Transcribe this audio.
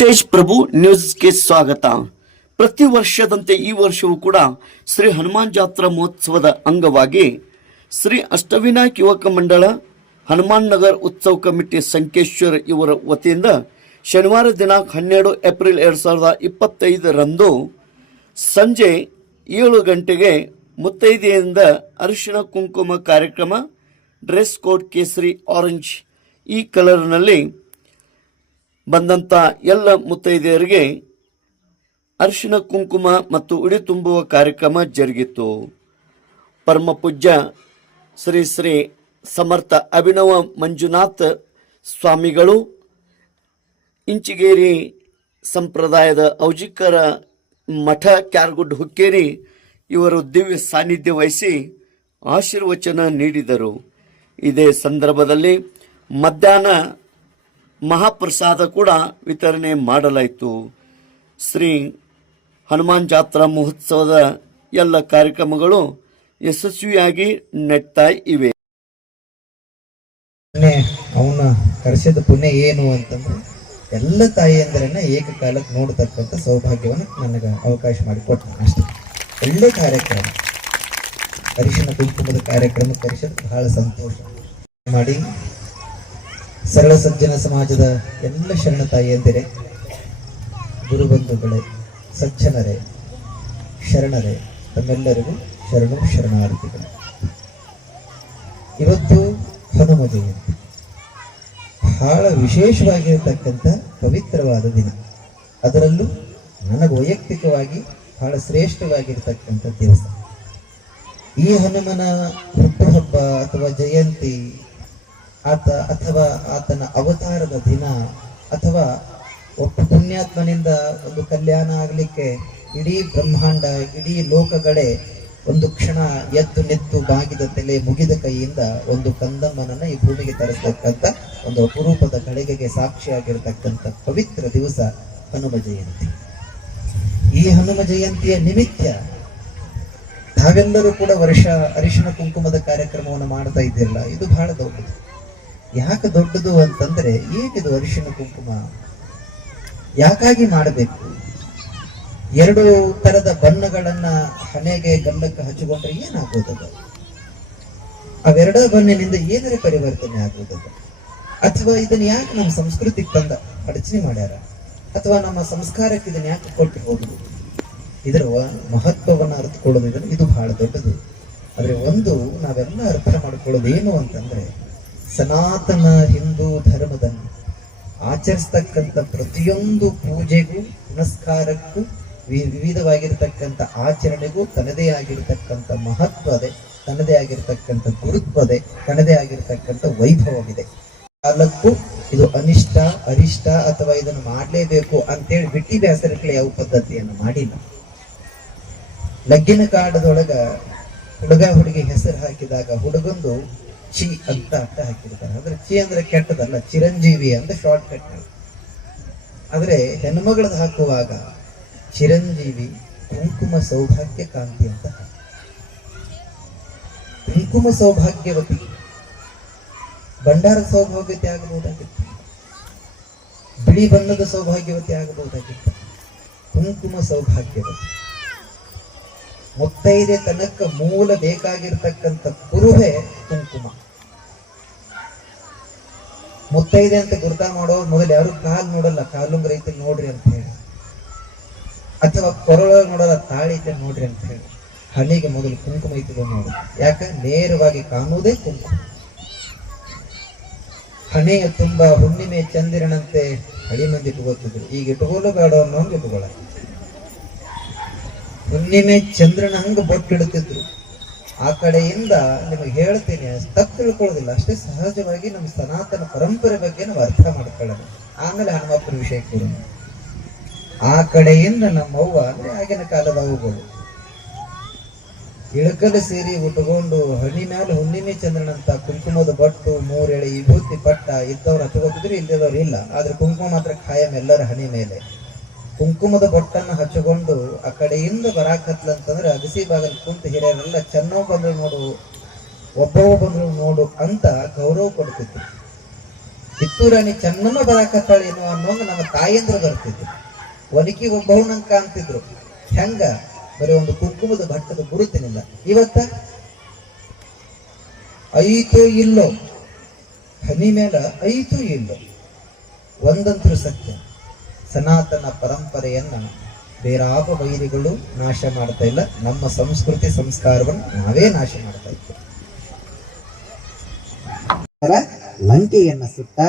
ಮಹೇಶ್ ಪ್ರಭು ನ್ಯೂಸ್ಗೆ ಸ್ವಾಗತ. ಪ್ರತಿ ವರ್ಷದಂತೆ ಈ ವರ್ಷವೂ ಕೂಡ ಶ್ರೀ ಹನುಮಾನ್ ಜಾತ್ರಾ ಮಹೋತ್ಸವದ ಅಂಗವಾಗಿ ಶ್ರೀ ಅಷ್ಟವಿನಾಯಕ್ ಯುವಕ ಮಂಡಳ, ಹನುಮಾನ್ ನಗರ್ ಉತ್ಸವ ಕಮಿಟಿ ಸಂಕೇಶ್ವರ್ ಇವರ ವತಿಯಿಂದ ಶನಿವಾರ ದಿನಾಂಕ ಹನ್ನೆರಡು ಏಪ್ರಿಲ್ ಎರಡು ಸಾವಿರದ ಇಪ್ಪತ್ತೈದರಂದು ಸಂಜೆ ಏಳು ಗಂಟೆಗೆ ಮುತ್ತೈದೆಯಿಂದ ಅರಿಶಿಣ ಕುಂಕುಮ ಕಾರ್ಯಕ್ರಮ, ಡ್ರೆಸ್ ಕೋಡ್ ಕೇಸರಿ, ಆರೆಂಜ್ ಈ ಕಲರ್ನಲ್ಲಿ ಬಂದಂಥ ಎಲ್ಲ ಮುತ್ತೈದೆಯರಿಗೆ ಅರ್ಶಿನ ಕುಂಕುಮ ಮತ್ತು ಉಡಿ ತುಂಬುವ ಕಾರ್ಯಕ್ರಮ ಜರುಗಿತು. ಪರಮ ಪೂಜ್ಯ ಶ್ರೀ ಶ್ರೀ ಸಮರ್ಥ ಅಭಿನವ ಮಂಜುನಾಥ ಸ್ವಾಮಿಗಳು, ಇಂಚಿಗೇರಿ ಸಂಪ್ರದಾಯದ ಔಜಿಕರ ಮಠ ಕ್ಯಾರ್ಗುಡ್ ಹುಕ್ಕೇರಿ ಇವರು ದಿವ್ಯ ಸಾನ್ನಿಧ್ಯ ವಹಿಸಿ ಆಶೀರ್ವಚನ ನೀಡಿದರು. ಇದೇ ಸಂದರ್ಭದಲ್ಲಿ ಮಧ್ಯಾಹ್ನ ಮಹಾಪ್ರಸಾದ ಕೂಡ ವಿತರಣೆ ಮಾಡಲಾಯಿತು. ಶ್ರೀ ಹನುಮಾನ್ ಜಾತ್ರಾ ಮಹೋತ್ಸವದ ಎಲ್ಲ ಕಾರ್ಯಕ್ರಮಗಳು ಯಶಸ್ವಿಯಾಗಿ ನಡೀತಾ ಇವೆ. ಅವನ ಕರೆಸಿದ ಪುಣ್ಯ ಏನು ಅಂತಂದ್ರೆ, ಎಲ್ಲ ತಾಯಿಯಂದ್ರನ್ನ ಏಕಕಾಲಕ್ಕೆ ನೋಡತಕ್ಕಂಥ ಸೌಭಾಗ್ಯವನ್ನು ನನಗೆ ಅವಕಾಶ ಮಾಡಿಕೊಟ್ಟ ಅಷ್ಟೇ. ಒಳ್ಳೆ ಕಾರ್ಯಕ್ರಮ. ಅರಿಶಿನ ಕುಂಕುಮದ ಕಾರ್ಯಕ್ರಮ ಪರಿಷತ್ ಬಹಳ ಸಂತೋಷ. ಮಾಡಿ ಸರಳ ಸಜ್ಜನ ಸಮಾಜದ ಎಲ್ಲ ಶರಣ ತಾಯಿಯಂದಿರೆ ಗುರುಬಂಧುಗಳೇ, ಸಜ್ಜನರೇ, ಶರಣರೇ, ತಮ್ಮೆಲ್ಲರಿಗೂ ಶರಣು ಶರಣಾರ್ಥಿಗಳು. ಇವತ್ತು ಹನುಮ ಜಯಂತಿ. ಬಹಳ ವಿಶೇಷವಾಗಿರತಕ್ಕಂಥ ಪವಿತ್ರವಾದ ದಿನ. ಅದರಲ್ಲೂ ನನಗೆ ವೈಯಕ್ತಿಕವಾಗಿ ಬಹಳ ಶ್ರೇಷ್ಠವಾಗಿರ್ತಕ್ಕಂಥ ದಿವಸ. ಈ ಹನುಮನ ಹುಟ್ಟುಹಬ್ಬ ಅಥವಾ ಜಯಂತಿ ಆತ ಅಥವಾ ಆತನ ಅವತಾರದ ದಿನ ಅಥವಾ ಒಬ್ಬ ಪುಣ್ಯಾತ್ಮನಿಂದ ಒಂದು ಕಲ್ಯಾಣ ಆಗಲಿಕ್ಕೆ ಇಡೀ ಬ್ರಹ್ಮಾಂಡ, ಇಡೀ ಲೋಕಗಳೇ ಒಂದು ಕ್ಷಣ ಎದ್ದು ನೆತ್ತು ಬಾಗಿದ ತಲೆ ಮುಗಿದ ಕೈಯಿಂದ ಒಂದು ಕಂದಮ್ಮನನ್ನ ಈ ಭೂಮಿಗೆ ತರಿಸ್ತಕ್ಕಂಥ ಒಂದು ಅಪರೂಪದ ಗಳಿಗೆಗೆ ಸಾಕ್ಷಿಯಾಗಿರ್ತಕ್ಕಂಥ ಪವಿತ್ರ ದಿವಸ ಹನುಮ ಜಯಂತಿ. ಈ ಹನುಮ ಜಯಂತಿಯ ನಿಮಿತ್ತ ತಾವೆಲ್ಲರೂ ಕೂಡ ವರ್ಷ ಅರಿಶಿನ ಕುಂಕುಮದ ಕಾರ್ಯಕ್ರಮವನ್ನು ಮಾಡ್ತಾ ಇದ್ದಿಲ್ಲ ಇದು ಬಹಳ ದೊಡ್ಡದು. ಯಾಕೆ ದೊಡ್ಡದು ಅಂತಂದ್ರೆ ಏನಿದು ಅರಿಶಿನ ಕುಂಕುಮ? ಯಾಕಾಗಿ ಮಾಡಬೇಕು? ಎರಡು ತರದ ಬಣ್ಣಗಳನ್ನ ಹಣೆಗೆ ಗಂಡಕ್ಕೆ ಹಚ್ಚಿಕೊಂಡ್ರೆ ಏನಾಗೋದದ ಅವೆರಡ ಬಣ್ಣಿನಿಂದ ಏನರ ಪರಿವರ್ತನೆ ಆಗೋದದ ಅಥವಾ ಇದನ್ನ ಯಾಕೆ ನಮ್ಮ ಸಂಸ್ಕೃತಿಗೆ ತಂದ ಅಡಚಣೆ ಮಾಡ್ಯಾರ? ಅಥವಾ ನಮ್ಮ ಸಂಸ್ಕಾರಕ್ಕೆ ಇದನ್ನ ಯಾಕೆ ಕೊಟ್ಟು ಹೋಗುದು ಇದರ ಮಹತ್ವವನ್ನು ಅರ್ಥಕೊಳ್ಳೋದು ಇದು ಬಹಳ ದೊಡ್ಡದು. ಆದ್ರೆ ಒಂದು ನಾವೆಲ್ಲ ಅರ್ಥ ಮಾಡ್ಕೊಳ್ಳೋದು ಏನು ಅಂತಂದ್ರೆ ಸನಾತನ ಹಿಂದೂ ಧರ್ಮದಲ್ಲಿ ಆಚರಿಸ್ತಕ್ಕಂಥ ಪ್ರತಿಯೊಂದು ಪೂಜೆಗೂ, ಪುನಸ್ಕಾರಕ್ಕೂ ವಿವಿಧವಾಗಿರ್ತಕ್ಕಂಥ ಆಚರಣೆಗೂ ತನ್ನದೇ ಆಗಿರ್ತಕ್ಕಂಥ ಮಹತ್ವ ಅದೆ, ತನ್ನದೇ ಆಗಿರತಕ್ಕಂಥ ಗುರುತ್ವದೆ ತನ್ನದೇ ಆಗಿರತಕ್ಕಂಥ ವೈಭವವಿದೆ. ಕಾಲಕ್ಕೂ ಇದು ಅನಿಷ್ಟ, ಅರಿಷ್ಟ ಅಥವಾ ಇದನ್ನು ಮಾಡಲೇಬೇಕು ಅಂತೇಳಿ ಬಿಟ್ಟಿ ಬ್ಯಾಸರಕ್ಕೆ ಯಾವ ಪದ್ಧತಿಯನ್ನು ಮಾಡಿಲ್ಲ. ಲಗ್ಗಿನ ಕಾಡದೊಳಗ ಹುಡುಗ ಹುಡುಗಿ ಹೆಸರು ಹಾಕಿದಾಗ ಹುಡುಗಂದು ಚಿ ಅಂತ ಅರ್ಥ ಹಾಕಿರ್ತಾರೆ ಅಂದ್ರೆ ಚಿ ಅಂದ್ರೆ ಕೆಟ್ಟದಲ್ಲ ಚಿರಂಜೀವಿ ಅಂತ ಶಾರ್ಟ್ ಕಟ್ ಆದ್ರೆ ಹೆಣ್ಮಗಳದ್ ಹಾಕುವಾಗ ಚಿರಂಜೀವಿ ಕುಂಕುಮ ಸೌಭಾಗ್ಯ ಕಾಂತಿ ಅಂತ. ಕುಂಕುಮ ಸೌಭಾಗ್ಯವತಿ ಭಂಡಾರದ ಸೌಭಾಗ್ಯತೆ ಆಗಬಹುದಾಗಿತ್ತು. ಬಿಳಿ ಬಣ್ಣದ ಸೌಭಾಗ್ಯವತಿ ಆಗಬಹುದಾಗಿತ್ತು. ಕುಂಕುಮ ಸೌಭಾಗ್ಯವತಿ ಮುತ್ತೈದೆ ತನಕ ಮೂಲ ಬೇಕಾಗಿರ್ತಕ್ಕಂಥ ಕುರುಹೆ ಕುಂಕುಮ. ಮುತ್ತೈದೆ ಅಂತ ಗುರುತ ಮಾಡೋ ಮೊದಲು ಯಾರು ಕಾಲು ನೋಡಲ್ಲ, ಕಾಲುಂಗ್ ಐತೆ ನೋಡ್ರಿ ಅಂತ ಹೇಳಿ. ಅಥವಾ ಕೊರಳ ನೋಡಲ್ಲ, ತಾಳಿ ಐತೆ ನೋಡ್ರಿ ಅಂತ ಹೇಳಿ. ಹಣ್ಣಿಗೆ ಮೊದಲು ಕುಂಕುಮ ಐತದ ನೋಡು. ಯಾಕ? ನೇರವಾಗಿ ಕಾಣುವುದೇ ಕುಂಕುಮ. ಹಣೆಯ ತುಂಬಾ ಹುಣ್ಣಿಮೆ ಚಂದಿರನಂತೆ ಹಳಿ ಮಂದಿ ಇಟ್ಕೋತಿದ್ರು ಈಗ ಇಟ್ಕೊಳ್ಳೋ ಬೇಡ ಅನ್ನೋ ಇಟ್ಕೊಳ್ಳ ಹುಣ್ಣಿಮೆ ಚಂದ್ರನ ಹಂಗ ಬೊಟ್ಟಿಡ್ತಿದ್ರು ಆ ಕಡೆಯಿಂದ ನಿಮಗೆ ಹೇಳ್ತೀನಿ ತಪ್ಪು ತಿಳ್ಕೊಳ್ಳೋದಿಲ್ಲ. ಅಷ್ಟೇ ಸಹಜವಾಗಿ ನಮ್ಮ ಸನಾತನ ಪರಂಪರೆ ಬಗ್ಗೆ ನಾವು ಅರ್ಥ ಮಾಡ್ಕೊಳ್ಳೋಣ. ಆಮೇಲೆ ಹನುಮಪ್ಪನ ವಿಷಯ ಕೂಡ ಆ ಕಡೆಯಿಂದ ನಮ್ಮವ್ವ ಅಂದ್ರೆ ಆಗಿನ ಕಾಲದ ಅವುಗಳು. ಇಳಕಲ ಸೇರಿ ಉಟ್ಕೊಂಡು ಹಣಿ ಮೇಲೆ ಹುಣ್ಣಿಮೆ ಚಂದ್ರನಂತ ಕುಂಕುಮದ ಬಟ್ಟು, ಮೂರೆಳೆ, ವಿಭೂತಿ ಪಟ್ಟ ಇದ್ದವ್ರು ಹಚ್ಕೋತಿದ್ರು ಇಲ್ಲದವ್ರು ಇಲ್ಲ. ಆದ್ರೆ ಕುಂಕುಮ ಮಾತ್ರ ಖಾಯಂ ಎಲ್ಲರ ಹಣಿ ಮೇಲೆ. ಕುಂಕುಮದ ಬೊಟ್ಟನ್ನು ಹಚ್ಚಿಕೊಂಡು ಆ ಕಡೆಯಿಂದ ಬರಾಕತ್ಲಂತಂದ್ರೆ ಅಗಸಿ ಬಾಗಲ್ ಕುಂತು ಹಿರಿಯರೆಲ್ಲ ಚೆನ್ನೋ ಬಂದ್ರು ನೋಡು ಒಬ್ಬವ ಬಂದ್ರು ನೋಡು ಅಂತ ಗೌರವ ಕೊಡ್ತಿದ್ರು. ಕಿತ್ತೂರಾಣಿ ಚೆನ್ನಮ್ಮ ಬರಾಕತ್ತಾಳೆ ಏನೋ ಅನ್ನೋದು ನಮ್ಮ ತಾಯಂದ್ರ ಬರ್ತಿದ್ರು ಒನಕಿ ಒಬ್ಬವನಂಗೆ ಕಾಣ್ತಿದ್ರು. ಹೆಂಗ? ಬರೀ ಒಂದು ಕುಂಕುಮದ ಭಟ್ಟದ ಗುರುತಿನಿಲ್ಲ. ಇವತ್ತ? ಐತೋ ಇಲ್ಲೋ? ಹನಿ ಮೇಲೆ ಐತೋ ಇಲ್ಲೋ? ಒಂದಂತೂ ಸತ್ಯ. ಸನಾತನ ಪರಂಪರೆಯನ್ನ ಬೇರಾವ ವೈರಿಗಳು ನಾಶ ಮಾಡ್ತಾ ಇಲ್ಲ. ನಮ್ಮ ಸಂಸ್ಕೃತಿ ಸಂಸ್ಕಾರವನ್ನು ನಾವೇ ನಾಶ ಮಾಡ್ತಾ ಇದ್ದೇವೆ. ಲಂಕೆಯನ್ನ ಸುತ್ತ